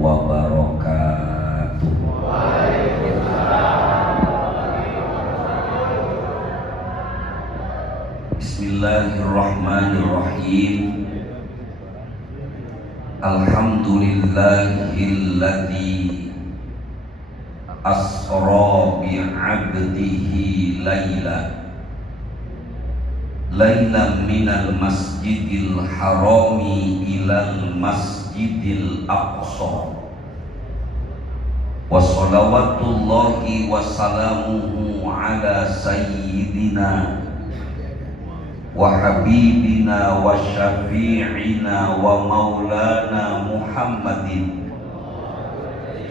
wabarakatuh. Bismillahirrahmanirrahim. Alhamdulillahilladzi asra bi'abdihi laylan minal masjidil harami ilal masjidil aqsa wa salawatullahi wa salamuhu ala sayyidina wa habibina wa syafi'ina wa maulana Muhammadin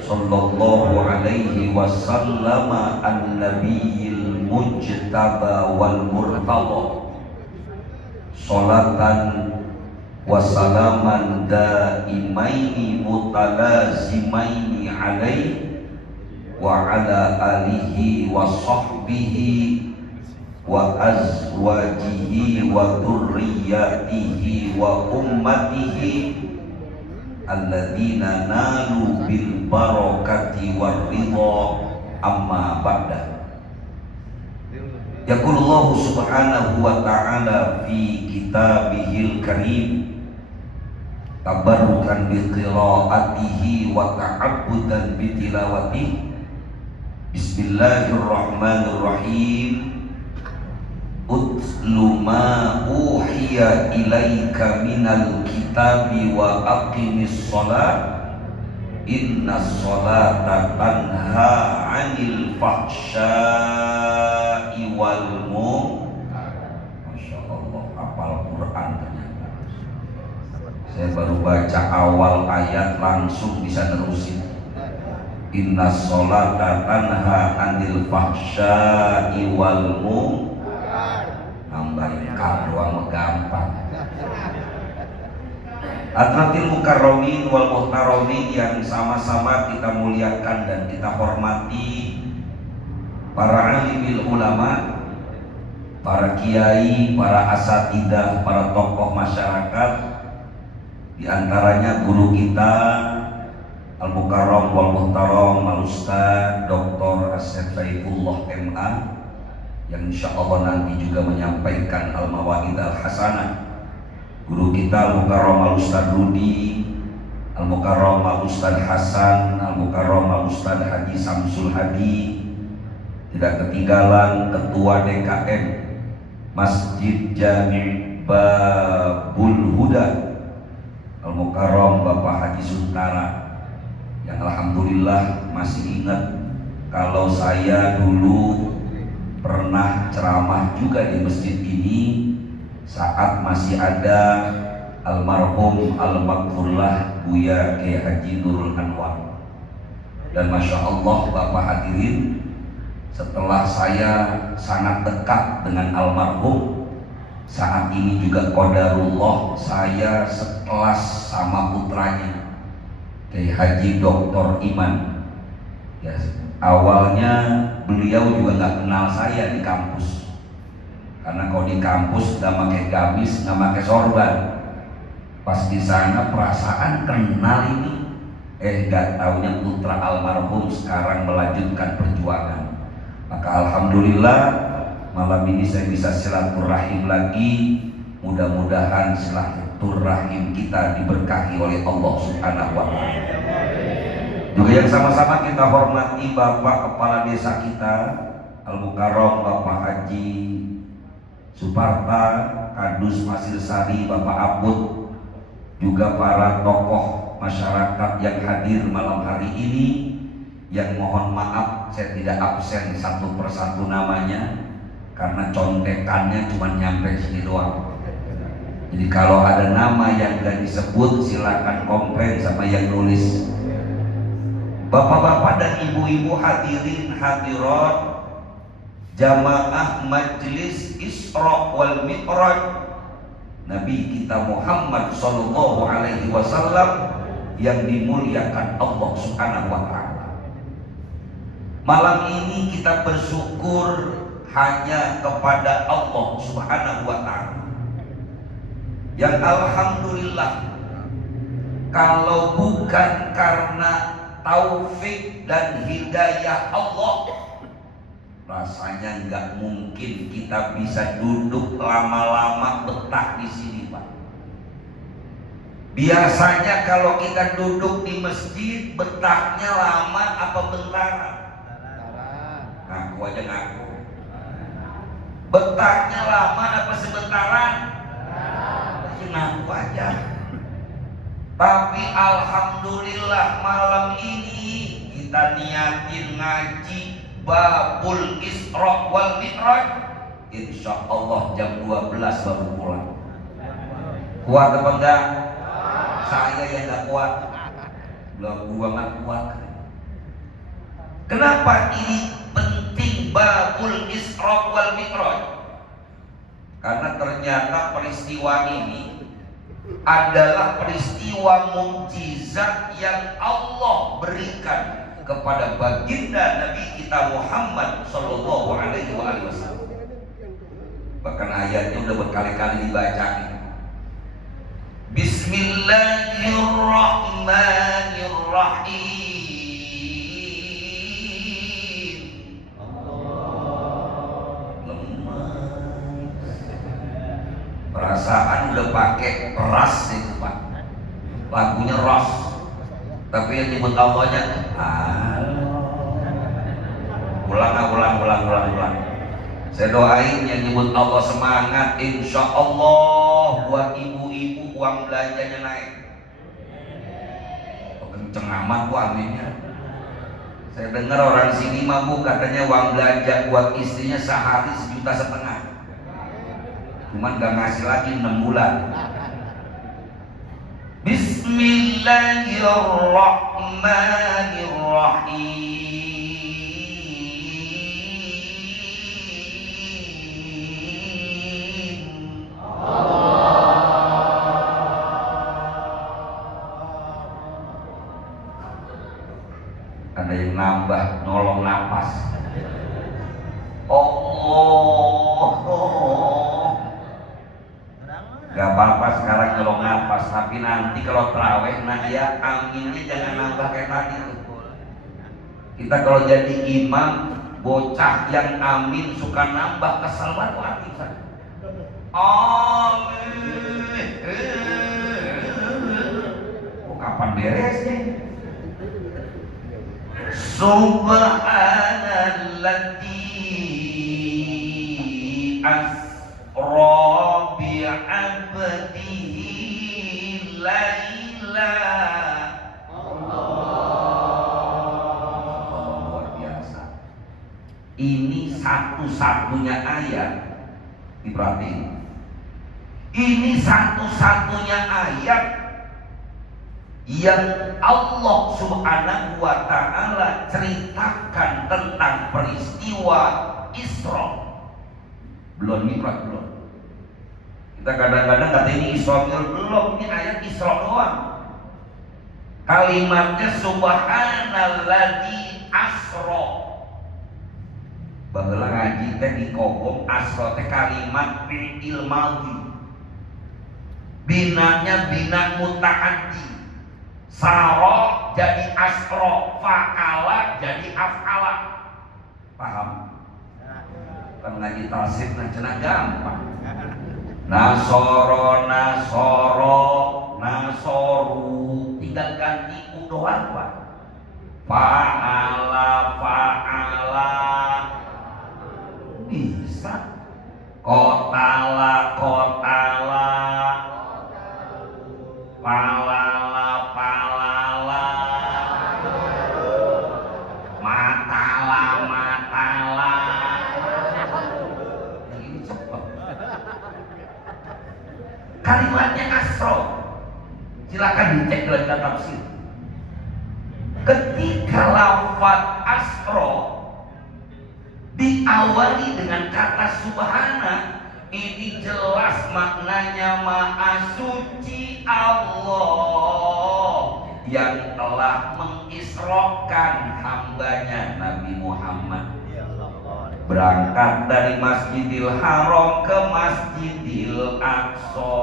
sallallahu alaihi wasallama an-nabiyil mujtaba wal murtada salatan wa salaman daimaini mutalazimaini alaihi wa ala alihi wa sahbihi wa azwajihi wa dhurriyyatihi wa ummatihi alladzina nalu bil barakati war ridha amma ba'da. Yaqulullahu subhanahu wa ta'ala fi kitabihil karim tabarrukan bi qiraatihi wa ta'abbudan bi tilawatihi. Bismillahirrahmanirrahim. Utlu ma uhiya ilaika minal kitabi wa aqimis sholat innas sholata tanha 'anil fahsya'i wal munkar. Masya Allah, hafal Quran ternyata. Saya baru baca awal ayat langsung bisa nerusin. Innas sholata tanha 'anil fahsya'i wal munkar. Nambahin doang gampang. Atratil mukarramin wal muhtaramin yang sama-sama kita muliakan dan kita hormati, para alimil ulama, para kiai, para asatidah, para tokoh masyarakat, di antaranya guru kita Al-Mukarram wal Muhtaram Al-Ustaz Dr. Asep Saifullah MA yang insya Allah nanti juga menyampaikan Al-Mawa'id Al-Hasanah. Guru kita Al-Mukarram Al-Ustaz Rudi, Al-Mukarram Al-Ustaz Hasan, Al-Mukarram Al-Ustaz Haji Samsul Hadi. Tidak ketinggalan Ketua DKM Masjid Jami' Babul Huda Al-Mukarram Bapak Haji Suntara, yang alhamdulillah masih ingat kalau saya dulu pernah ceramah juga di masjid ini saat masih ada almarhum al-maghfurlah Buya Kiai Haji Nurul Anwar. Dan Masya Allah Bapak hadirin, setelah saya sangat dekat dengan almarhum, saat ini juga qadarullah saya sekelas sama putranya Kiai Haji Dr. Iman. Ya, awalnya beliau juga nggak kenal saya di kampus, karena kalau di kampus nggak pakai gamis, nggak pakai sorban. Pas di sana perasaan kenal ini, nggak taunya putra almarhum sekarang melanjutkan perjuangan. Maka alhamdulillah malam ini saya bisa silaturahim lagi. Mudah-mudahan silaturahim kita diberkahi oleh Allah Subhanahu wa Ta'ala. Juga yang sama-sama kita hormati Bapak Kepala Desa kita Al-Mukarram Bapak Haji Suparta, Kadus Masir Sari Bapak Abud, juga para tokoh masyarakat yang hadir malam hari ini, yang mohon maaf saya tidak absen satu persatu namanya karena contekannya cuma nyampe sini doang. Jadi kalau ada nama yang gak disebut silakan komplain sama yang nulis. Bapak-bapak dan ibu-ibu hadirin hadirat jamaah Majlis Isra wal Mi'raj Nabi kita Muhammad sallallahu alaihi wasallam yang dimuliakan Allah Subhanahu wa Ta'ala. Malam ini kita bersyukur hanya kepada Allah Subhanahu wa Ta'ala yang alhamdulillah Kalau bukan karena taufik dan hidayah Allah, rasanya nggak mungkin kita bisa duduk lama-lama betah di sini, Pak. Biasanya kalau kita duduk di masjid, betahnya lama apa bentaran? Ngaku aja ngaku. Betahnya lama apa sebentaran? Ngaku aja. Tapi alhamdulillah malam ini kita niatin ngaji babul Isra wal Mi'raj. Insya Allah jam 12 baru pulang. Kuat apa enggak? Saya yang enggak kuat. Gua enggak kuat. Kenapa ini penting babul Isra wal Mi'raj? Karena ternyata peristiwa ini adalah peristiwa mukjizat yang Allah berikan kepada baginda Nabi kita Muhammad Sallallahu Alaihi Wasallam. Bahkan ayatnya udah berkali-kali dibacain. Bismillahirrahmanirrahim. Perasaan udah pakai ras itu, Pak. Lagunya ras. Tapi yang nyebut Allahnya ulang. Saya doain yang nyebut Allah semangat, insya Allah buat ibu-ibu uang belanjanya naik. Kenceng amat Bu aminnya. Saya dengar orang sini mampu katanya uang belanja buat istrinya sehari 1,5 juta. Cuman gak ngasih lagi 6 bulan. Bismillahirrahmanirrahim. Ada yang nambah nolong napas. Gak apa-apa sekarang nyolong napas, tapi nanti kalau terawih Nadia aminnya jangan nambah kayak tadi tuh. Kita kalau jadi imam, bocah yang amin suka nambah, kesel banget hati saya. Amin. Kapan beresnya? Subhanalladzi asra bi'abdihi laila. Luar biasa. Ini satu-satunya ayat, diperhatiin. Ini satu-satunya ayat yang Allah Subhanahu wa Ta'ala ceritakan tentang peristiwa Isra. Belum Mi'raj, belum. Kita kadang-kadang kata ini Isra Mi'raj, belum. Ini ayat Isra doang. Kalimatnya subhanalladzi asra. Baheula ngaji teh di kogom asra teh kalimat fi'il madhi. Binanya bina muta'addi. Saro jadi asro, fa'ala jadi af'ala. Paham? Kan ngaji tasib nah cenah gampang. Nasoro, nasoru, tinggal ganti doang, Pak. Fa'ala, bisa. Kotala, palala, matala. Yang ini cepet. Kalimatnya asro. Silakan dicek dalam kitab tafsir. Ketika lafaz asro diawali dengan kata subhana, ini jelas maknanya maha suci Allah yang telah mengisrokan hambanya Nabi Muhammad berangkat dari Masjidil Haram ke Masjidil Aqsa.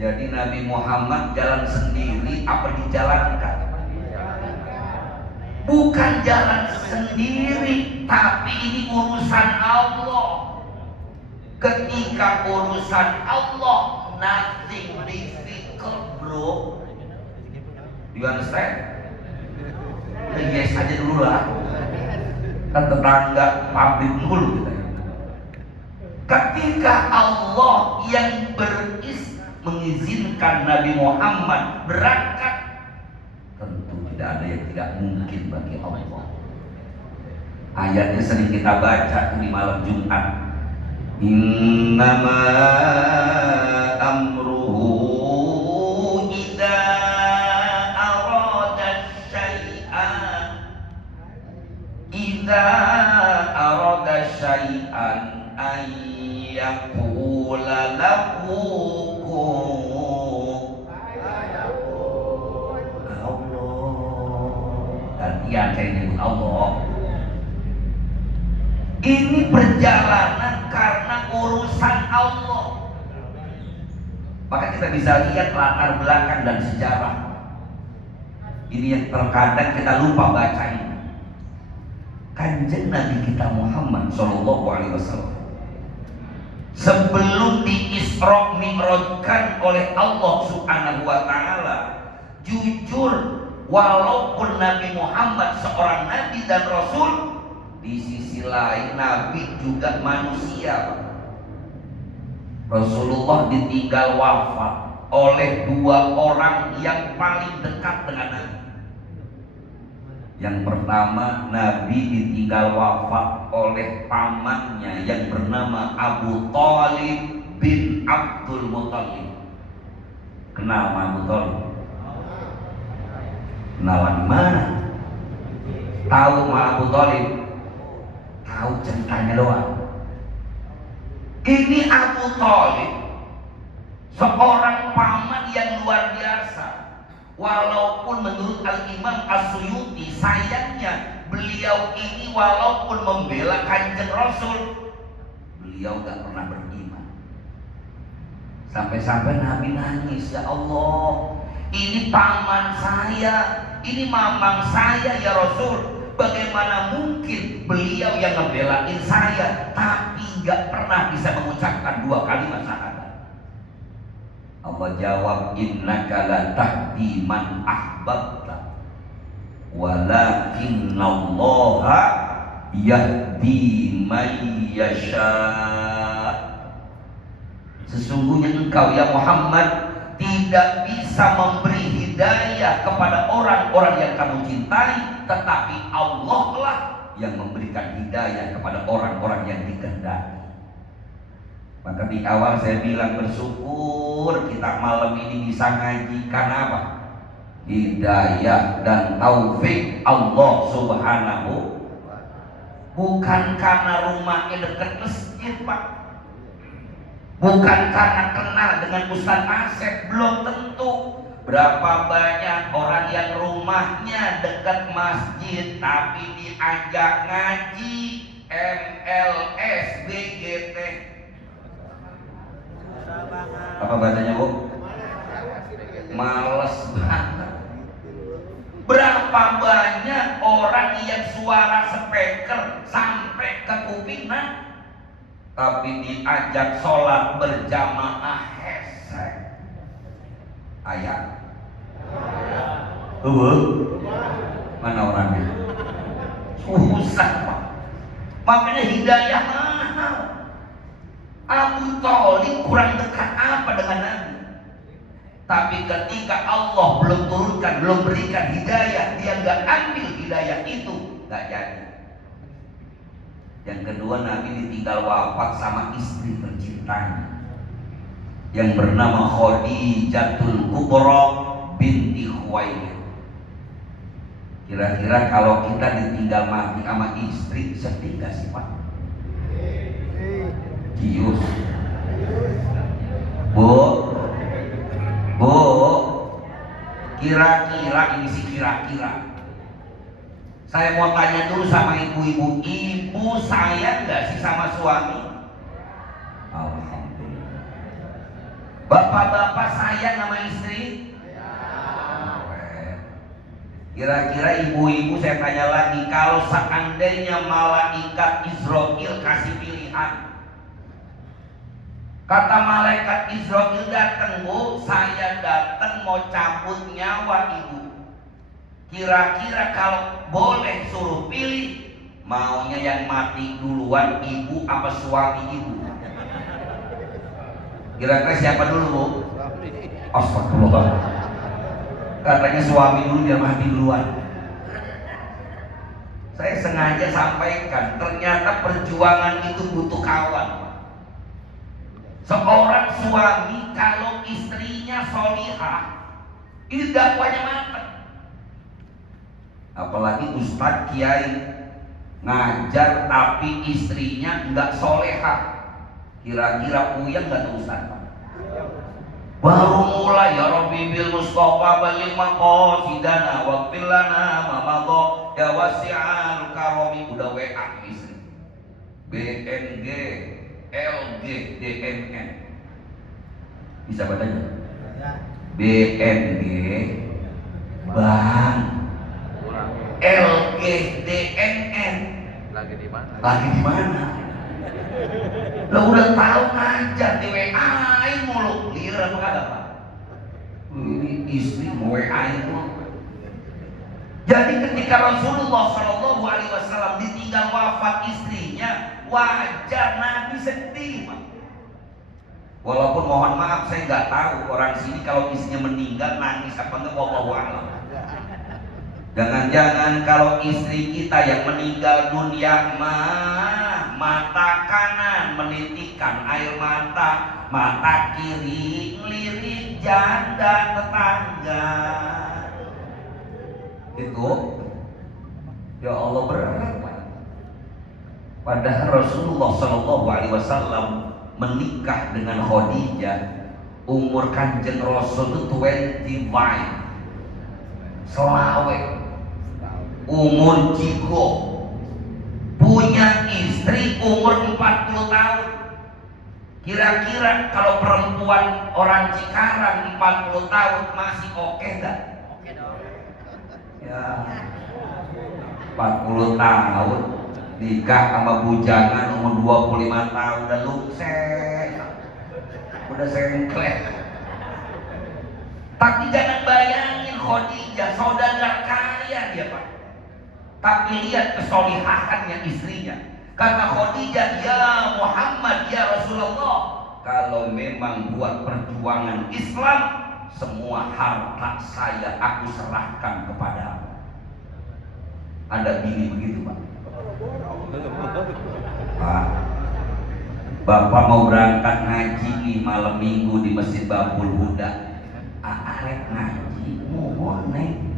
Jadi Nabi Muhammad jalan sendiri apa dijalankan? Bukan jalan sendiri, tapi ini urusan Allah. Ketika urusan Allah, nothing difficult, bro. You understand? Yes aja dulu lah. Kan tetangga pabrik dulu kita. Ketika Allah yang mengizinkan Nabi Muhammad berangkat, tentu tidak ada yang tidak mungkin bagi Allah. Ayatnya sering kita baca di malam Jumat. Innama amruhu idza arada syai'an an yaqula lahu kun. Gantian saya nyebut Allah. Ini perjalanan karena urusan Allah. Maka kita bisa lihat latar belakang dan sejarah. Ini yang terkadang kita lupa bacain. Kanjeng Nabi kita Muhammad Shallallahu Alaihi Wasallam sebelum di Isra Mi'rajkan oleh Allah Subhanahu Wa Taala, jujur walaupun Nabi Muhammad seorang Nabi dan Rasul, di sisi lain Nabi juga manusia. Rasulullah ditinggal wafat oleh dua orang yang paling dekat dengan Nabi. Yang pertama, Nabi ditinggal wafat oleh pamannya yang bernama Abu Thalib bin Abdul Muthalib. Kenal sama Abu Thalib? Kenalan di mana? Tahu sama Abu Thalib? Tahu ceritanya doang. Ini Abu Thalib seorang paman yang luar biasa. Walaupun menurut Al-Imam As-Suyuti, sayangnya beliau ini walaupun membela Kanjeng Rasul, beliau gak pernah beriman. Sampai-sampai Nabi nangis, ya Allah, ini paman saya, ini mamang saya ya Rasul. Bagaimana mungkin beliau yang ngebelain saya, tapi gak pernah bisa mengucapkan dua kalimat syahadat. Allah jawab, innaka la tahdi man ahbabta walakinnallaha yahdi man yasha. Sesungguhnya engkau ya Muhammad tidak bisa memberi hidayah kepada orang-orang yang kamu cintai, tetapi Allah lah yang memberikan hidayah kepada orang-orang yang dikehendaki. Maka di awal saya bilang bersyukur kita malam ini bisa ngaji. Karena apa? Hidayah dan taufik Allah Subhanahu. Bukan karena rumahnya dekat masjid, Pak. Bukan karena kenal dengan Ustaz Asep, belum tentu. Berapa banyak orang yang rumahnya dekat masjid tapi diajak ngaji MLS BGT. Apa bacanya, Bu? Males banget. Berapa banyak orang yang suara speaker sampai ke kuping, tapi diajak sholat berjamaah hesek. Ayat. Mana orangnya? Susah, Pak. Makanya hidayah mahal. Abu Thalib kurang dekat apa dengan Nabi? Tapi ketika Allah belum turunkan, belum berikan hidayah, dia nggak ambil hidayah itu, nggak jadi. Yang kedua, Nabi ditinggal wafat sama istri tercintanya yang bernama Khadijatul Kubra binti Khuwailid. Kira-kira kalau kita ditinggal mati sama istri, sedih gak sih, Pak? Kius. Bu, kira-kira ini sih kira-kira. Saya mau tanya dulu sama ibu-ibu, ibu sayang gak sih sama suami? Alhamdulillah. Bapak-bapak sayang sama istri? Kira-kira ibu-ibu saya tanya lagi, kalau seandainya malaikat Israel kasih pilihan, kata malaikat Israel datang, Bu, saya datang mau cabut nyawa ibu. Kira-kira kalau boleh suruh pilih, maunya yang mati duluan ibu apa suami ibu? Kira-kira siapa dulu, Bu? Astagfirullah. Katanya suami dulu biar mati duluan. Saya sengaja sampaikan, ternyata perjuangan itu butuh kawan. Seorang suami kalau istrinya solihah, ini dakwanya mantap. Apalagi ustadz kiai ngajar tapi istrinya nggak solehah, kira-kira puyeng nggak tuh ustadz? Baru mulai ya Rabbi bil Mustafa balil maqasidana waqfil lana ma madha ya wasi'al karami, udah WA istri. BNG LG DNN. Bisa bacanya? BNG Bang LG DNN. Lagi di mana? Lagi di mana? Lo udah tahu ngajar di WA-in mulu, liar apa kagak, Pak? Ini istri mau WA-in mulu. Jadi ketika Rasulullah SAW ditinggal wafat istrinya, wajar Nabi sedih, Pak. Walaupun mohon maaf saya nggak tahu orang sini kalau istrinya meninggal nangis apa enggak, wallahu a'lam. Jangan-jangan kalau istri kita yang meninggal dunia mata kanan menitikan air mata, mata kiri ngelirik janda tetangga. Itu ya Allah berat, Pak. Padahal Rasulullah SAW menikah dengan Khadijah, umur Kanjeng Rasul itu 25, selawe, umur jigo, punya istri umur 40 tahun. Kira-kira kalau perempuan orang Cikarang 40 tahun masih oke enggak? Oke dong. Ya, 40 tahun nikah sama bujangan umur 25 tahun udah lukset, udah sengklek. Tapi jangan bayangin Khadijah saudagar kaya dia, Pak. Tapi lihat kesolihahannya istrinya. Kata Khadijah, ya Muhammad, ya Rasulullah, kalau memang buat perjuangan Islam, semua harta saya aku serahkan kepadamu. Ada bini begitu, Pak. Pak, Bapak mau berangkat ngaji nih malam minggu di Masjid Babul Huda. Arek ngaji, mohon neng.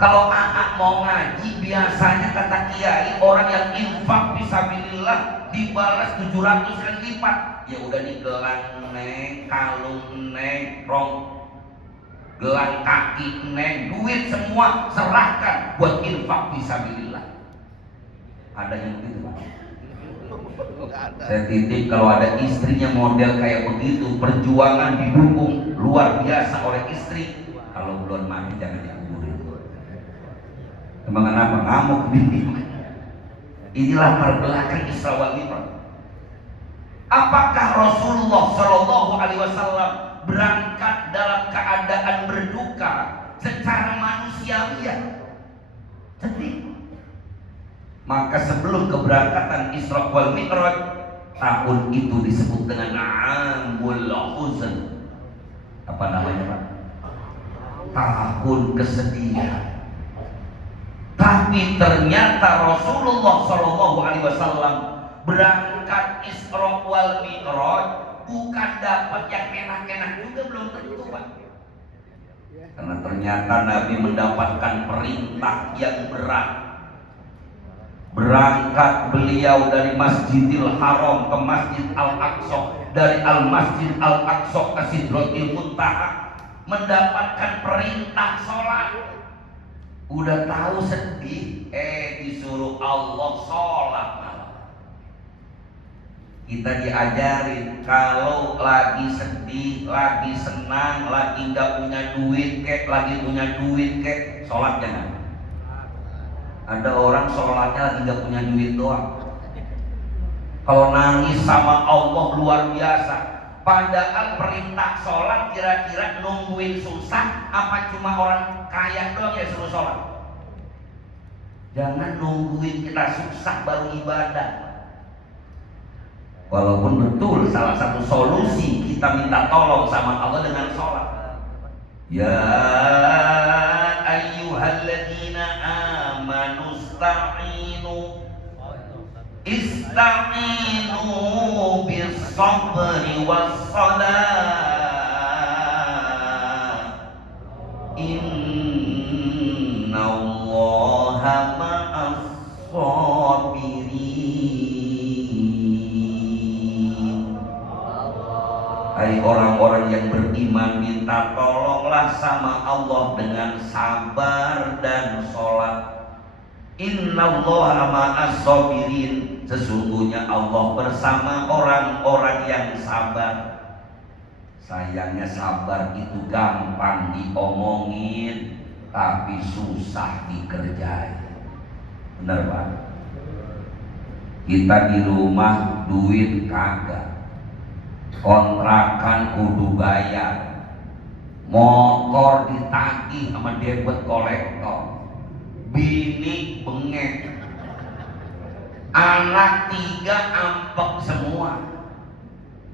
Kalau mau ngaji biasanya kata kiai orang yang infak fisabilillah dibalas 700 kali lipat. Ya udah nih gelang neng, kalung neng, gelang kaki neng, duit semua serahkan buat infak fisabilillah. Ada yang begitu, Pak? Saya titip kalau ada istrinya model kayak begitu, perjuangan didukung luar biasa oleh istri. Kalau belum mati jangan dikuburin. Emang kenapa? Ngamuk bini. Inilah perbelakan Isra wal Mi'raj. Apakah Rasulullah SAW berangkat dalam keadaan berduka secara manusiawi? Sedih. Maka sebelum keberangkatan Isra wal Mi'raj, tahun itu disebut dengan Amul Huzn. Apa namanya, Pak? Tahun kesedihan. Tapi ternyata Rasulullah SAW berangkat Isra wal Mi'raj bukan dapat yang enak-enak juga, belum tentu, Pak. Karena ternyata Nabi mendapatkan perintah yang berat. Berangkat beliau dari Masjidil Haram ke Masjid Al-Aqsa, dari Al-Masjid Al-Aqsa ke Sidratil Muntaha, mendapatkan perintah sholat. Udah tahu sedih, disuruh Allah sholat malam. Kita diajarin kalau lagi sedih, lagi senang, lagi nggak punya duit kek, lagi punya duit kek, sholat jangan. Ada orang sholatnya lagi nggak punya duit doang. Kalau nangis sama Allah luar biasa. Padahal perintah sholat kira-kira nungguin susah apa cuma orang kaya doang ya suruh sholat? Jangan nungguin kita susah baru ibadah. Walaupun betul salah satu solusi kita minta tolong sama Allah dengan sholat. Ya ayyuhalladzina amanu ista'inu bis sabri was salat. Innallaha ma'as sabirin. Hai orang-orang yang beriman, minta tolonglah sama Allah dengan sabar dan sholat. Innallaha ma'as sabirin. Sesungguhnya Allah bersama orang-orang yang sabar. Sayangnya sabar itu gampang diomongin, tapi susah dikerjain. Bener Pak? Kita di rumah duit kagak, kontrakan kudu bayar, motor ditagih sama debit kolektor, bini bengek, anak 3 ampek semua,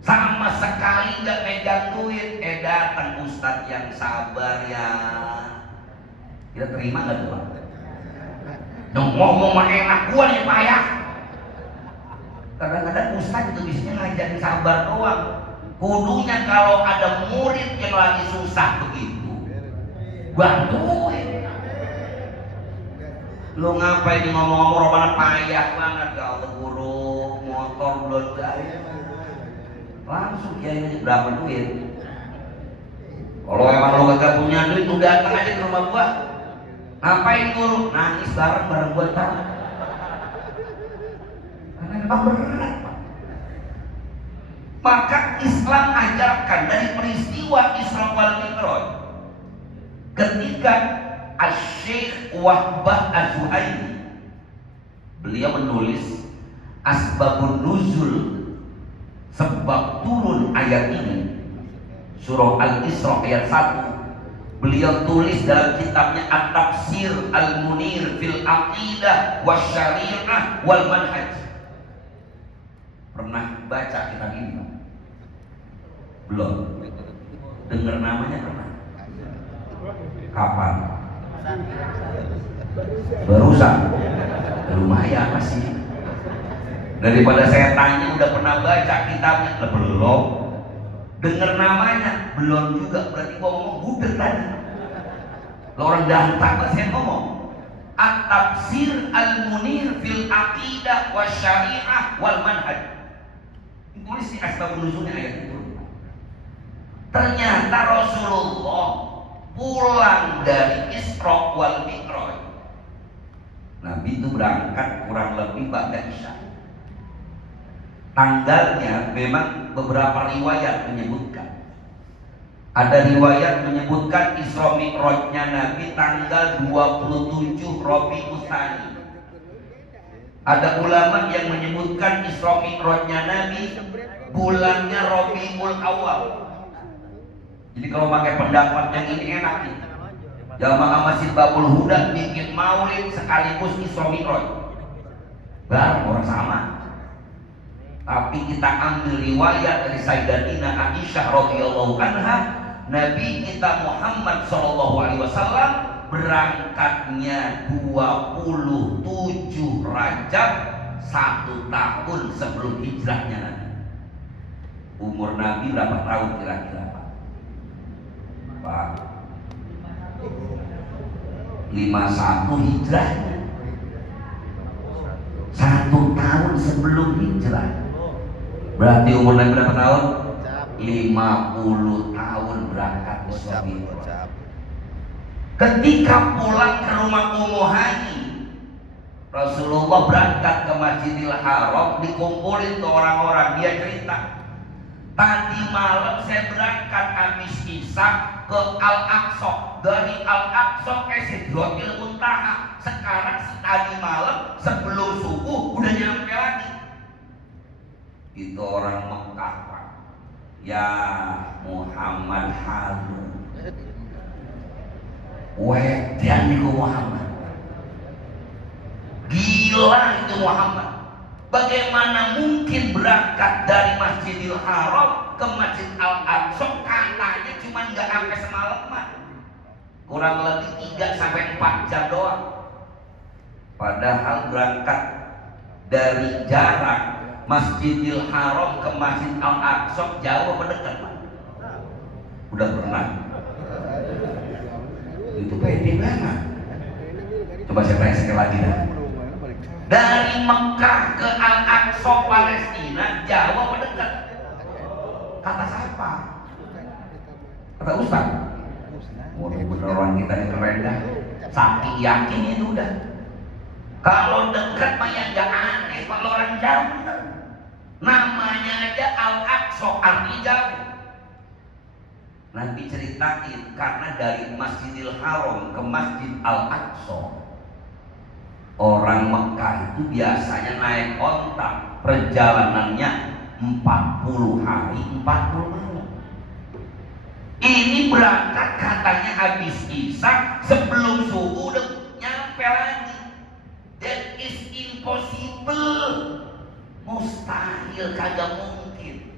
sama sekali nggak megang duit. Datang ustadz yang sabar ya, kita terima nggak tuh Pak? Ngomong mah enak, gua nih payah. Kadang-kadang ustadz itu biasanya ngajarin sabar doang. Kudunya kalau ada murid yang lagi susah begitu, bantuin. Lu ngapain di ngomong-ngomong rombongan payah banget ya Allah, guru motor belum dari. Langsung kiai berapa duit? Kalau emang lu kagak punya duit, lu datang aja ke rumah gua. Ngapain guru? Nangis bareng gua tahu. Karena memang berat Pak. Maka Islam ajarkan dari peristiwa Isra wal Mi'raj, ketika Asy-Syaikh Wahbah Az-Zuhaili beliau menulis asbabun nuzul, sebab turun ayat ini, surah Al-Isra ayat 1. Beliau tulis dalam kitabnya At-Tafsir Al-Munir fil Aqidah Wasyari'ah wal Manhaj. Pernah baca kitab ini? Belum. Dengar namanya pernah? Kapan? Barusan. Lumayan masih. Daripada saya tanya udah pernah baca kitabnya? Belum. Dengar namanya? Belum juga. Berarti gua ngomong buder tadi. Orang datang saya ngomong At-Tafsir Al-Munir fil Aqidah Wasyari'ah wal Manhaj. Tulis di asbabun nuzulnya ayat itu. Ternyata Rasulullah pulang dari Isra wal Mi'raj. Nabi itu berangkat kurang lebih ba'da Isya. Tanggalnya memang beberapa riwayat menyebutkan. Ada riwayat menyebutkan Isra Mi'rajnya Nabi tanggal 27 Rabiul Tsani. Ada ulama yang menyebutkan Isra Mi'rajnya Nabi bulannya Rabiul Awal. Jadi kalau pakai pendapat yang ini enak nih. Jamaah Masjid Babul Huda bikin maulid sekaligus Isra Mi'raj. Bareng orang sama. Tapi kita ambil riwayat dari Sayyidatina Aisyah radhiyallahu anha, Nabi kita Muhammad SAW berangkatnya 27 Rajab, 1 tahun sebelum hijrahnya Nabi. Umur Nabi berapa tahun kira-kira Pak? 51 hijrahnya. 1 tahun sebelum hijrah. Berarti umur Nabi berapa tahun? 50 tahun berangkat ke Saudi. Ketika pulang ke rumah Ummu Hani Rasulullah berangkat ke Masjidil Haram, dikumpulin tuh orang-orang. Dia cerita, tadi malam saya berangkat habis Isya ke Al-Aqsa, dari Al-Aqsa ke Sidratil Muntaha. Sekarang tadi malam sebelum subuh udah nyampe lagi. Itu orang Mekah, Pak. Ya Muhammad halu wedan itu Muhammad. Gila itu Muhammad. Bagaimana mungkin berangkat dari Masjidil Haram ke Masjid Al-Aqsa, katanya cuma nggak sampai semalaman, kurang lebih 3-4 jam doang. Padahal berangkat dari jarak Masjidil Haram ke Masjid Al-Aqsa jauh apa dekat, Pak? Udah pernah? Itu pede banget. Coba saya tanya sekali lagi dah. Dari Mekah ke Al-Aqsa Palestina jauh apa dekat? Kata siapa? Kata Ustaz. Bener orang kita ini keren dah. Saking yakin itu udah. Kalau dekat mah ya nggak aneh. Kalau orang jauh bener. Namanya aja Al-Aqsa, artinya jauh. Nabi ceritain karena dari Masjidil Haram ke Masjid Al-Aqsa, orang Mekah itu biasanya naik onta, perjalanannya 40 hari 40 malam. Ini berangkat katanya habis Isya, sebelum subuh udah nyampe lagi. That is impossible. Mustahil, kagak mungkin.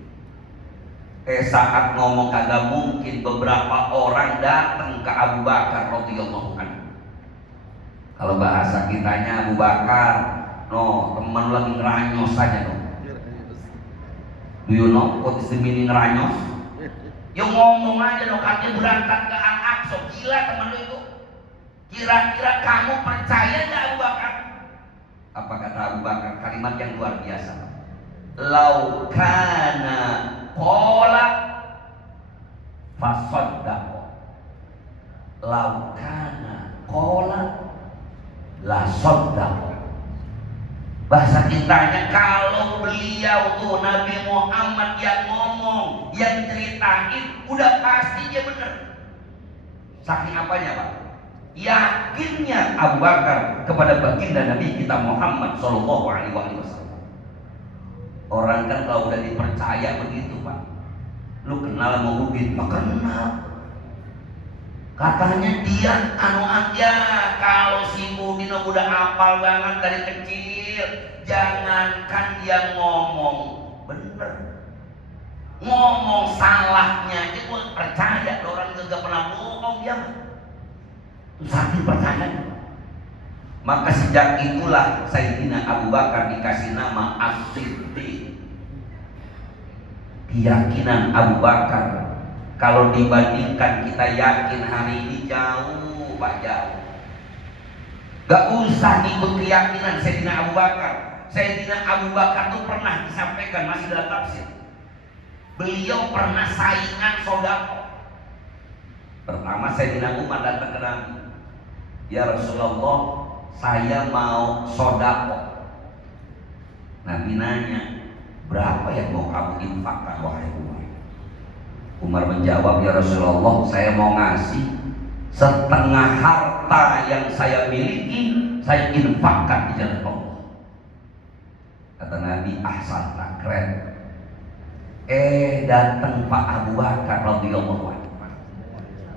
Saat ngomong kagak mungkin, beberapa orang datang ke Abu Bakar radhiyallahu anhu. Kalau bahasa kitanya Abu Bakar, no, teman lagi ngeranyos saja dong. Do you know what is the meaning ngeranyos? Ya ngomong aja dong, katanya berangkat ke Al-Aqsa. Gila teman lu itu. Kira-kira kamu percaya nggak Abu Bakar? Apa kata Abu Bakar? Kalimat yang luar biasa. Lau kana qala fasaddaqa. Lau kana qala la saddaqa. Bahasa kitanya, kalau beliau tuh Nabi Muhammad yang ngomong, yang ceritain, udah pasti dia benar. Saking apanya, Pak? Yakinnya Abu Bakar kepada baginda Nabi kita Muhammad Sallallahu Alaihi Wasallam. Orang kan kalau udah dipercaya begitu, Pak. Lu kenal sama Udin? Pak, kenal. Katanya dia aja, kalau si Udin udah hafal banget dari kecil. Jangankan dia ngomong bener, ngomong salahnya aja gue percaya. Orang juga pernah bohong dia. Saking percaya. Maka sejak itulah Sayyidina Abu Bakar dikasih nama As-Siddiq. Keyakinan Abu Bakar kalau dibandingkan kita yakin hari ini jauh, Pak, jauh. Gak usah ikut keyakinan Sayyidina Abu Bakar. Sayyidina Abu Bakar itu pernah disampaikan, masih dalam tafsir, beliau pernah saingan sodako. Pertama Sayyidina Umar datang ke Nabi, ya Rasulullah, saya mau sodako. Nabi nanya, berapa yang mau kamu infakkan wahai Umar? Umar menjawab, ya Rasulullah, saya mau ngasih setengah harta yang saya miliki, saya infakkan di jalan Allah. Kata Nabi, ahsan, keren. Datang Pak Abu Bakar radhiyallahu anhu.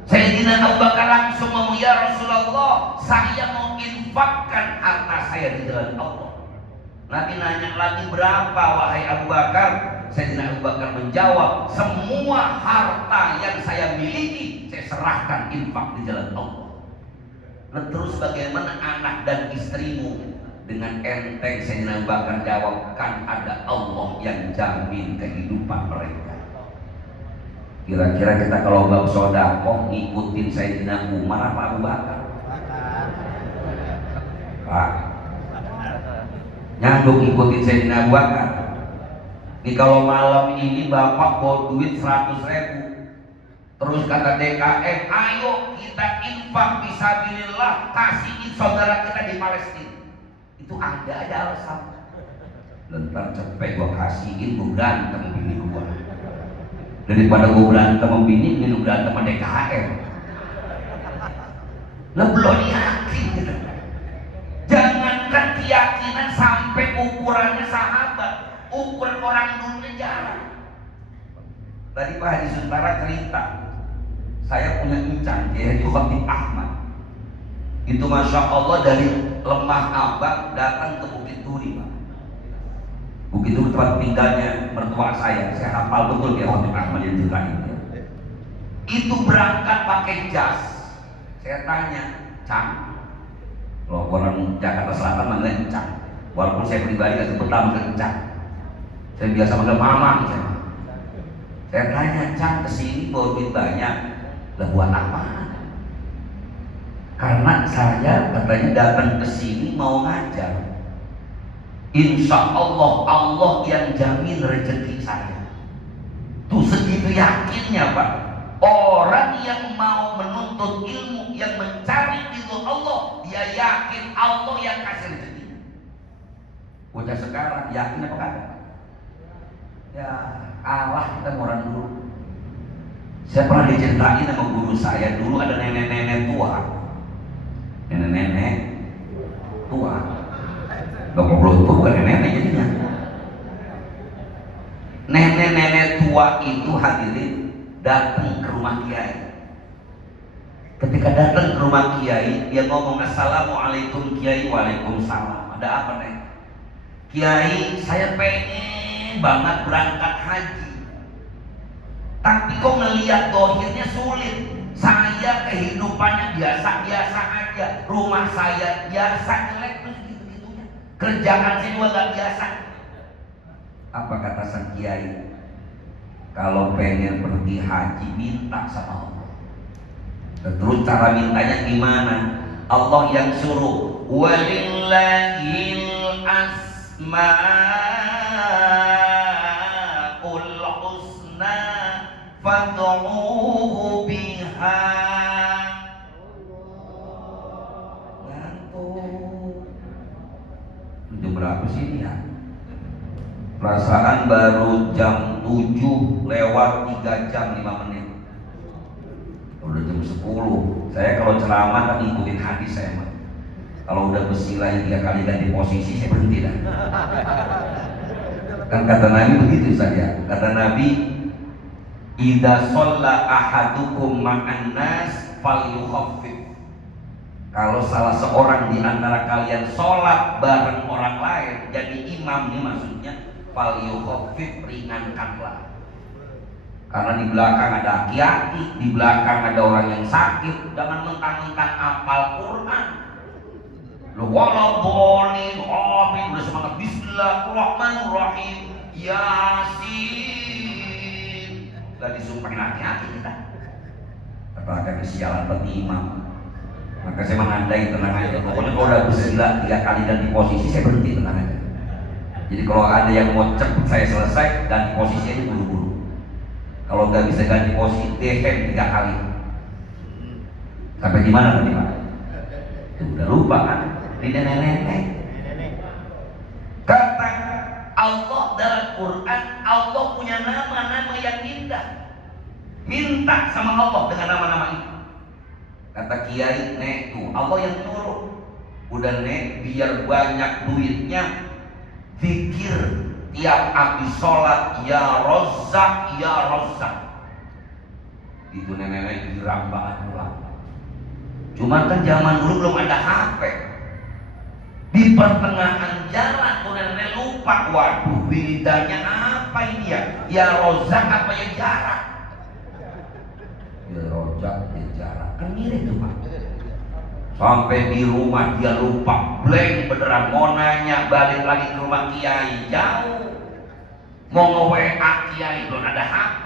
Sayyidina Abu Bakar langsung ngomong, ya Rasulullah, saya mau infakkan harta saya di jalan Allah. Nabi nanya lagi, berapa wahai Abu Bakar? Sayyidina Abu Bakar menjawab, semua harta yang saya miliki saya serahkan infak di jalan Allah. Nah, terus bagaimana anak dan istrimu? Dengan enteng Sayyidina Abu Bakar jawab, kan ada Allah yang jamin kehidupan mereka. Kira-kira kita kalau bab sedekah ngikutin Sayyidina Umar apa Abu Bakar? Pak, nyambung ngikutin Sayyidina Abu Bakar. Ini kalau malam ini bapak bawa duit 100.000, terus kata DKM, ayo kita infak fisabilillah, kasihin saudara kita di Palestina. Itu Itu ada aja alasan. Lentar cepet gua kasihin, gua berantem bini gua. Daripada gua berantem sama bini berantem sama DKM. Lah belum yakin gitu. Jangankan keyakinan sampai ukurannya sahabat, ukuran orang dulunya jarang. Tadi Pak Haji Suntara cerita, saya punya encang, yaitu Khatib Ahmad. Itu Masya Allah dari Lemah Abang datang ke Bukit Duri, Pak. Bukit Duri tempat tinggalnya mertua saya hafal betul dia Khatib Ahmad yang ceritain. Itu berangkat pakai jas. Saya tanya, Cang, kalau orang Jakarta Selatan manggilnya Encang. Walaupun saya pribadi gak sebut nama Encang, saya biasa manggil Mamang. Saya tanya, Cang, kesini bawa duit banyak, lah buat apa? Karena saya katanya datang ke sini mau ngajar. Insya Allah Allah yang jamin rezeki saya. Tuh segitu yakinnya, Pak. Orang yang mau menuntut ilmu, yang mencari ridho Allah, dia yakin Allah yang kasih rezeki. Bocah sekarang yakin apa kagak? Ya Allah, kita orang dulu. Saya pernah diceritain sama guru saya, dulu ada nenek-nenek tua. Nenek-nenek tua. Goblok itu bukan nenek jadinya. Nenek-nenek tua itu hadirin datang ke rumah kiai. Ketika datang ke rumah kiai, dia ngomong, Assalamualaikum Kiai. Waalaikumsalam. Ada apa nih? Kiai, saya pengen banget berangkat haji, tapi kok ngelihat dohirnya sulit. Saya kehidupannya biasa-biasa aja, rumah saya biasa jelek terus gitu-gitunya, kerjaan saya juga gak biasa. Apa kata sang kiai? Kalau pengen pergi haji minta sama Allah. Terus cara mintanya gimana? Allah yang suruh, walillahil asmaul husna fad'uhu biha. Ngantuk. Jam berapa sih ini ya? Perasaan baru jam 7 lewat 3 jam 5 menit. Udah jam 10. Saya kalau ceramah kan ngikutin hadis saya, Mas. Kalau udah bersilah 3 kali ganti posisi, saya berhenti dah. Kan kata Nabi begitu saja. Kata Nabi, idza shalla ahadukum ma'an nas falyukhaffif. Kalau salah seorang di antara kalian sholat bareng orang lain, jadi imam nih maksudnya, falyukhaffif, ringankanlah. Karena di belakang ada aki-aki, di belakang ada orang yang sakit. Jangan mentang-mentang apal Quran. Lu walau boleh, amin, udah semangat Bismillahirrahmanirrahim, Yasin. Gak disumpahin aki-aki kita. Apakah kesialan bagi imam? Maka saya mengandai, tenang aja. Pokoknya kalau udah bersila 3 kali dan di posisi, saya berhenti, tenang aja. Jadi kalau ada yang mau cepet saya selesai, ganti posisi aja buru-buru. Kalau nggak bisa ganti posisi, DM 3 kali. Sampai di mana tadi Pak? Udah lupa kan? Ini nenek-nenek. Kata Allah dalam Quran, Allah punya nama-nama yang indah. Minta sama Allah dengan nama-nama itu. Kata Kiai, Nek, tuh Allah yang nyuruh. Udah Nek, biar banyak duitnya, zikir tiap habis sholat, ya Razzaq, ya Razzaq. Itu nenek-nenek girang banget pulang. Cuman kan zaman dulu belum ada HP. Di pertengahan jalan tuh nenek lupa, waduh wiridanya apa ini ya? Ya Razzaq apa ya jarak? Ya Razzaq ya jarak. Kan mirip tuh Pak. Sampai di rumah dia lupa, blank beneran. Mau nanya balik lagi ke rumah Kiai jauh, mau nge-WA Kiai belum ada HP.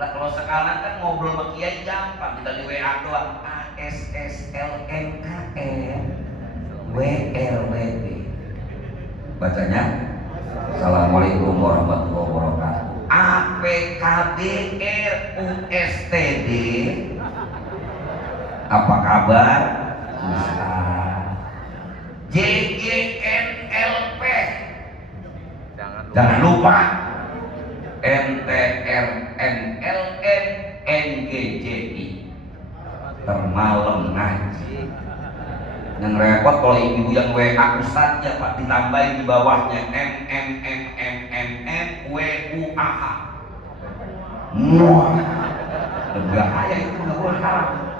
Lah kalau sekarang kan ngobrol sama Kiai gampang, kita di WA doang, ASSLNKN WLWB. Bacanya Assalamualaikum warahmatullahi wabarakatuh. APKBR USTD. Apa kabar? Ustaz. JGNLP. Jangan lupa NTRNLM NGJI. Termalem ngaji. Yang repot kalau ibu yang WA Ustadznya Pak, ditambahin di bawahnya MMMMMMWUAH. Muah, bahaya itu, nggak boleh haram.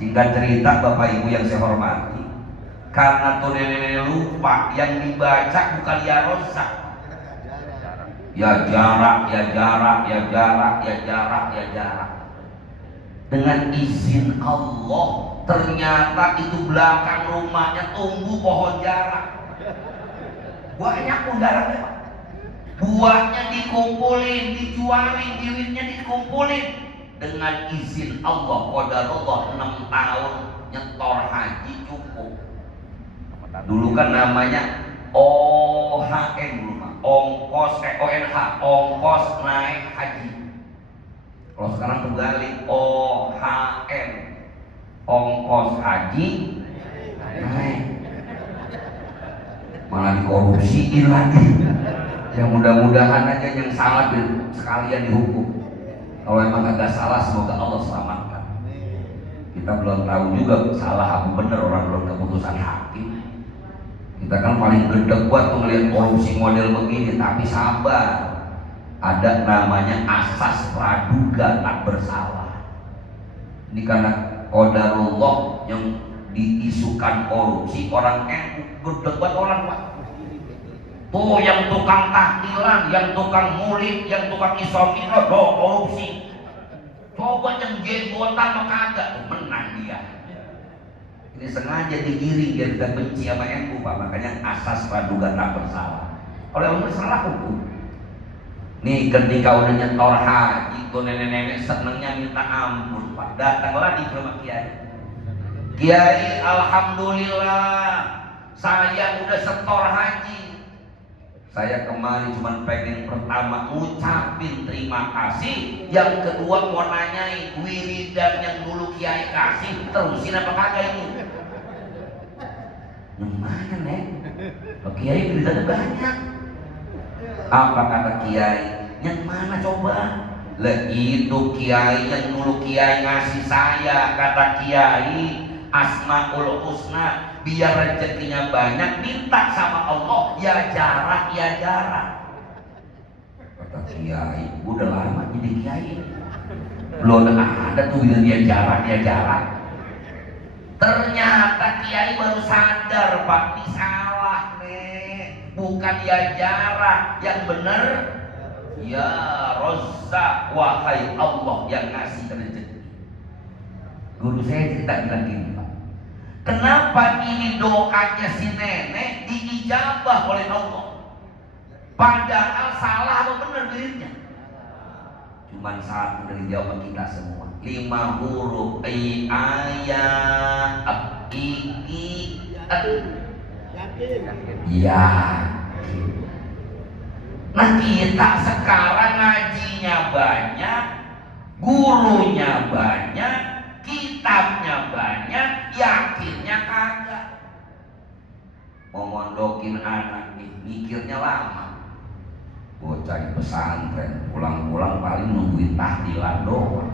Singkat cerita Bapak Ibu yang saya hormati, karena tuh nenek lupa, yang dibaca bukan ya rosak, ya jarak, ya jarak, ya jarak, ya jarak, ya jarak. Dengan izin Allah, ternyata itu belakang rumahnya tumbuh pohon jarak. Banyak pun jaraknya Pak. Buahnya dikumpulin, dijualin, bibitnya dikumpulin. Dengan izin Allah, qadarullah 6 tahun nyetor haji cukup. Dulu kan namanya OHM dulu Pak. ONH, ongkos naik haji. Kalau sekarang terbalik, OHM, ongkos haji naik. Malah dikorupsiin lagi. Yang mudah-mudahan aja yang salah sekalian dihukum. Kalau emang agak salah, semoga Allah selamatkan. Kita belum tahu juga salah apa benar, orang belum keputusan hakim. Kita kan paling gedeg buat tuh ngeliat korupsi model begini, tapi sabar. Ada namanya asas praduga tak bersalah. Ini karena qadarullah yang diisukan korupsi, orang NU berdebat orang Pak. Tuh yang tukang tahlilan, yang tukang murid, yang tukang isomiro, korupsi. Coba yang jenggotan mah kagak, tuh menang dia. Ini sengaja digiring biar kita benci sama NU Pak. Makanya asas praduga tak bersalah. Kalau yang bersalah hukum. Nih ketika udah nyetor haji, tuh nenek-nenek senengnya minta ampun Pak. Datanglah di rumah Kiai. Kiai, alhamdulillah saya udah setor haji. Saya kemarin cuma pengen pertama ngucapin terima kasih, yang kedua mau nanyain wiridan yang dulu Kiai kasih terusin apa kagak ini? Yang mana nih? Kiai wiridannya banyak. Apa kata Kiai? Yang mana coba? Lah itu Kiai yang dulu Kiai ngasih saya, kata Kiai Asmaul Husna, biar rezekinya banyak, minta sama Allah ya jarak, ya jarak. Kata Kiai, udah lama jadi Kiai, belum ada tuh ya jarak, ya jarak. Ternyata Kiai baru sadar Pak, ini salah nih, bukan ya jarak, yang bener ya Razzaq, wahai Allah yang ngasih rezeki. Guru saya cerita bilang gini Pak, kenapa ini doanya si nenek diijabah oleh Allah? Padahal salah apa benar dirinya? Cuman satu dari jawaban kita semua. 5 huruf ayat ya. Nah kita sekarang ngajinya banyak, gurunya banyak, kitabnya banyak, yakinnya kagak. Mau mondokin anak nih, mikirnya lama. Bocah di pesantren, pulang-pulang paling nungguin tahlilan doang.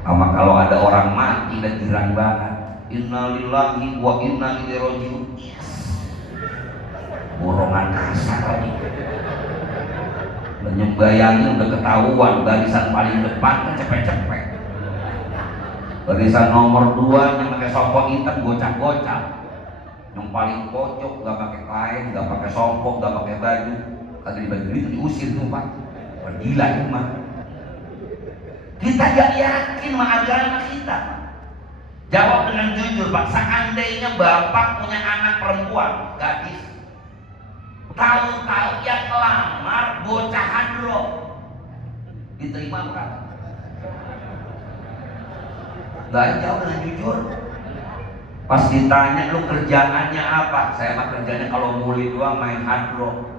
Sama kalau ada orang mati dan girang banget, innalillahi wa inna ilaihi raji'un. Borongan kasar lagi. Nyembayangin udah ketahuan, barisan paling depan kan cepet-cepet. Barisan nomor 2 yang pakai songkok hitam gocap-gocap. Yang paling pojok gak pakai kain, gak pakai songkok, gak pakai baju. Kagak dibagi itu diusir tuh Pak. Gila itu mah. Kita gak yakin sama agama kita. Jawab dengan jujur Pak, seandainya Bapak punya anak perempuan, gadis, tahu-tahu yang lamar bocah hadro, diterima bukan? Gak jauh dengan jujur. Pas ditanya lu kerjaannya apa? Saya mah kerjanya kalau muli doang main hadro.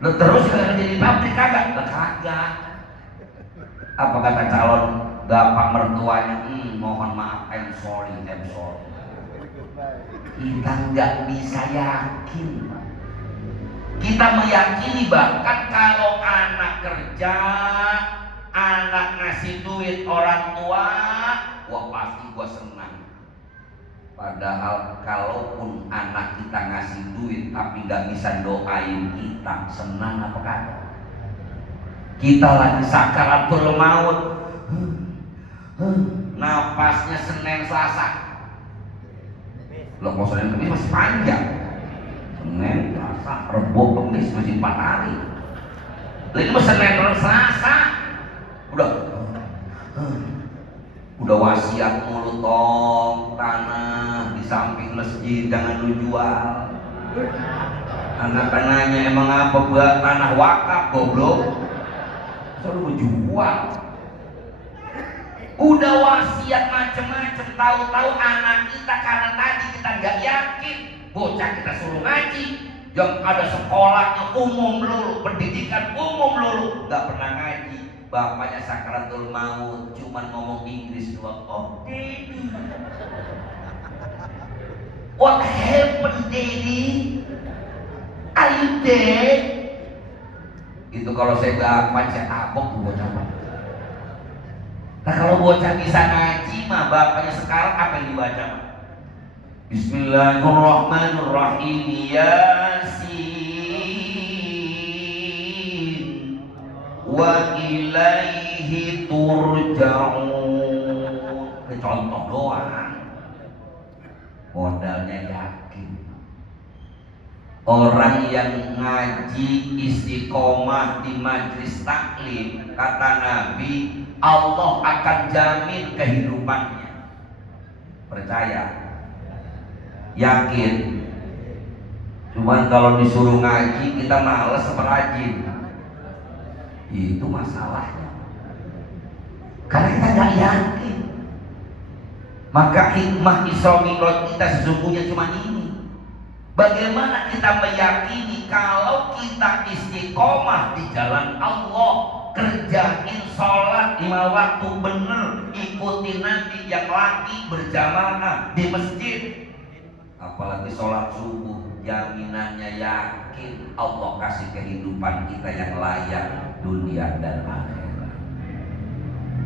Lu terus kerja di pabrik kagak? Kagak. Apa kata calon bapak mertuanya? Mohon maaf, I'm sorry. Kita nggak bisa yakin. Kita meyakini bahkan kalau anak kerja, anak ngasih duit orang tua, wah pasti gua senang. Padahal kalaupun anak kita ngasih duit tapi nggak bisa doain kita, senang apa kagak? Kita lagi sakaratul maut, napasnya Senin Selasa. Loh, kok Senin Kamis masih panjang? Senin, Selasa, Rebo, Kamis masih 4 hari. Ini mah Senin Selasa. Udah wasiat mulu tong tanah di samping masjid jangan lu jual. Anak-anaknya emang apa buat tanah wakaf goblok? Selalu mau jual. Udah wasiat macem-macem, tahu-tahu anak kita karena tadi kita nggak yakin, bocah kita suruh ngaji, yang ada sekolahnya umum lulu, pendidikan umum lulu, nggak pernah ngaji. Bapaknya sakaratul maut, cuman ngomong Inggris doang. Oh, Daddy, what happened, Daddy? Are you dead? Itu kalau saya bapak saya tabok tuh bocah. Nah kalau bocah bisa ngaji mah bapaknya sekarang apa yang dibaca? Bismillahirrahmanirrahim. Yasin wa ilaihi turja'un. Contoh doang. Modalnya yakin. Orang yang ngaji istiqomah di majlis taklim, kata Nabi, Allah akan jamin kehidupannya. Percaya? Yakin? Cuman kalau disuruh ngaji kita males merajin. Itu masalahnya. Karena kita nggak yakin. Maka hikmah Isra Mi'raj kita sesungguhnya cuma ini. Bagaimana kita meyakini kalau kita istiqomah di jalan Allah, kerjain sholat 5 waktu bener, ikuti Nabi yang laki berjamaah di masjid, apalagi sholat subuh, jaminannya yakin Allah kasih kehidupan kita yang layak dunia dan akhirat.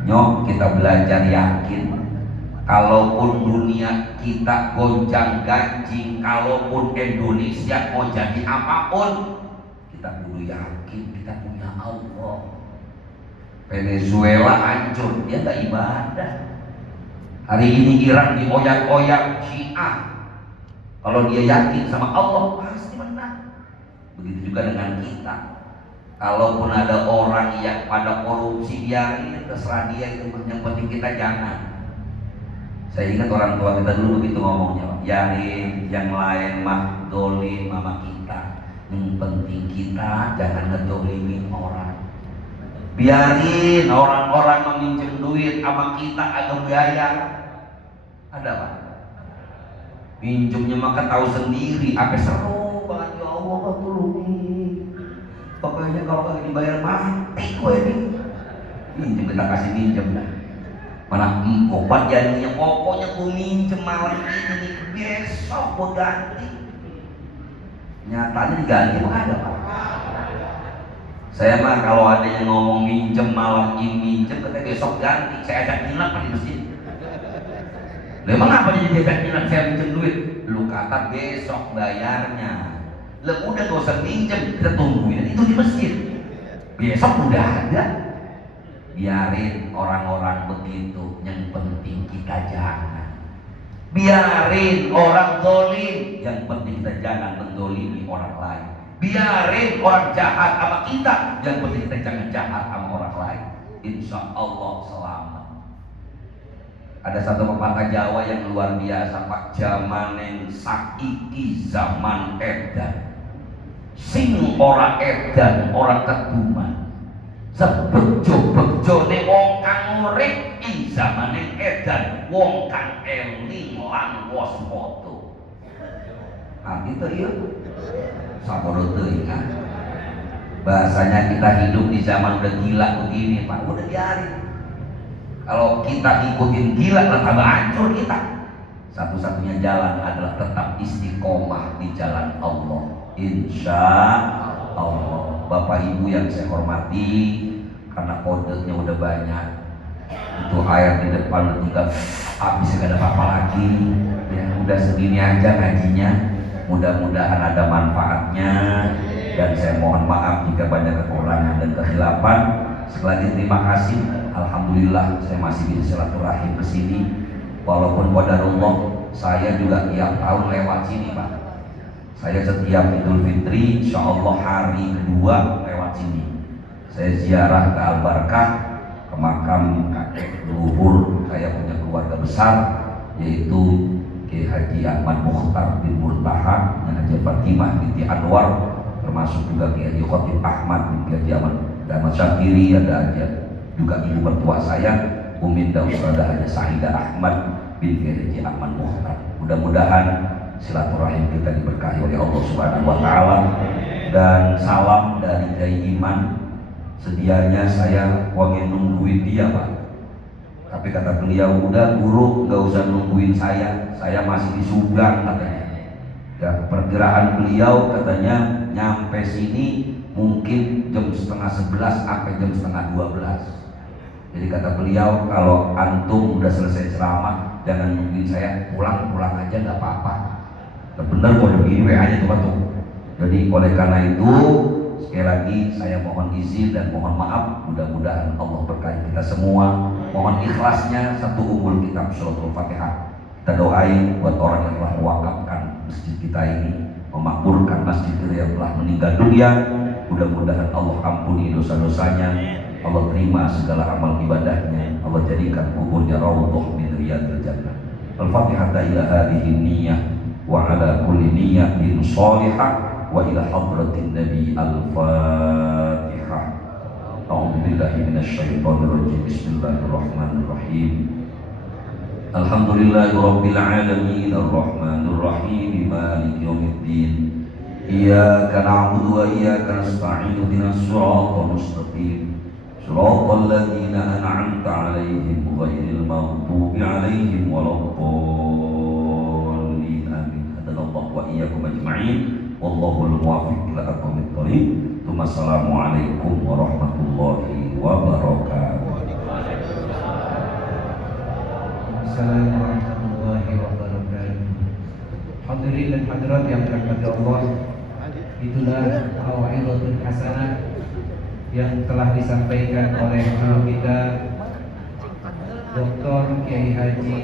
Nyok kita belajar yakin. Kalaupun dunia kita gonjang ganjing, kalaupun Indonesia mau jadi apapun, kita kudu yakin kita punya Allah. Venezuela hancur, dia gak ibadah. Hari ini Iran dioyak-oyak Syiah. Kalau dia yakin sama Allah pasti menang. Begitu juga dengan kita. Kalaupun ada orang yang pada korupsi, biarin, terserah dia itu. Yang penting kita jangan. Saya ingat orang tua kita dulu begitu ngomongnya, yarin yang lain mah dolim sama kita, yang penting kita jangan ngedolimin orang. Biarin orang-orang meminjam duit sama kita agak gaya. Ada apa? Minjemnya maka tahu sendiri, apa seru banget, ya Allah tolongin. Pokoknya kalau lagi dibayar mati gue ini. Minjem kita kasih minjem dah. Mana obat jadinya, pokoknya gue minjem malam ini, besok gue ganti. Nyatanya diganti apa ada Pak? Saya mah kalau ada yang ngomong minjem malam ini minjem, katanya besok ganti, saya ajak nginep di masjid. Memang apa jadi diajak nginep saya minjem duit? Lu kata besok bayarnya. Lu udah gak usah minjem, kita tungguin itu di masjid. Besok udah ada. Biarin orang-orang begitu, yang penting kita jangan. Biarin orang zalim, yang penting kita jangan mendolimi orang lain. Biarin orang jahat sama kita, yang penting kita jangan jahat sama orang lain. Insya Allah selamat. Ada satu pepatah Jawa yang luar biasa, Pak. Zaman yang saiki zaman edan, sing ora edan ora keduman. Sebejo-bejone wong kang urip ing zamane edan, wong kang eling lan waspada. Ah gitu ya. Sabodo teuing kan. Bahasanya kita hidup di zaman udah gila begini, Pak. Udah biarin. Kalau kita ikutin gila, lah tambah hancur kita. Satu-satunya jalan adalah tetap istiqomah di jalan Allah, insya Allah. Bapak Ibu yang saya hormati, karena kodenya udah banyak, itu ayat di depan juga habis, gak ada apa-apa lagi ya, udah segini aja ngajinya. Mudah-mudahan ada manfaatnya, dan saya mohon maaf jika banyak kekurangan dan kekhilafan. Sekali lagi terima kasih, alhamdulillah saya masih bisa silaturahim ke sini. Walaupun qadarullah saya juga tiap tahun lewat sini Pak. Saya setiap Idul Fitri insya Allah hari kedua lewat sini. Saya ziarah ke Al-Barkah, ke makam kakek leluhur saya punya keluarga besar, yaitu Kiai Haji Ahmad Mukhtar bin Murtaha dan Haji Fatimah binti Anwar, termasuk juga Kiai Haji Khotib Ahmad bin Haji Ahmad Syakiri, ada aja juga ibu mertua saya Uminda Ustada Haji Sa'idah Ahmad bin Haji Ahmad Mukhtar. Mudah-mudahan silaturahim kita diberkahi oleh Allah Subhanahu wa taala. Dan salam dari Kiai Iman. Sedianya saya pengen nungguin dia Pak, tapi kata beliau, udah guru nggak usah nungguin saya masih di Subang katanya. Ya, perkiraan beliau katanya nyampe sini mungkin jam setengah 11 sampai jam setengah 12. Jadi kata beliau, kalau antum udah selesai ceramah jangan nungguin saya, pulang aja nggak apa-apa. Bener kok begini WA-nya tuh Pak tuh. Jadi oleh karena itu sekali lagi saya mohon izin dan mohon maaf. Mudah-mudahan Allah berkahi kita semua. Mohon ikhlasnya satu umur kitab suratul Fatihah. Kita doain buat orang yang telah mewakafkan masjid kita ini, memakmurkan masjid kita yang telah meninggal dunia. Mudah-mudahan Allah ampuni dosa-dosanya, Allah terima segala amal ibadahnya, Allah jadikan kuburnya raudhah min riyadil jannah. Al-Fatihah ila hadhihi niyyah wa ala kulli niyyatin shalihah wa ila hadratin nabi. Al-Fatihah. A'udzu billahi minasyaitonir rajim. Bismillahirrahmanirrahim. Alhamdulillahirabbil alamin arrahmanir rahim maliki yaumiddin. Iyyaka na'budu wa iyyaka nasta'in ihdinas siratal mustaqim. Shiratal ladzina an'amta 'alaihim ghairil maghdubi 'alaihim waladdallin. Amin. Hadallahu wa iyyakum ajma'in. Wallahul muwaffiq ila aqwamit thoriq. Assalamualaikum warahmatullahi wabarakatuh. Assalamualaikum warahmatullahi wabarakatuh. Hadirin dan hadirat yang dirahmati Allah, itulah mau'izatul hasanah yang telah disampaikan oleh guru kita Dr. Kiai Haji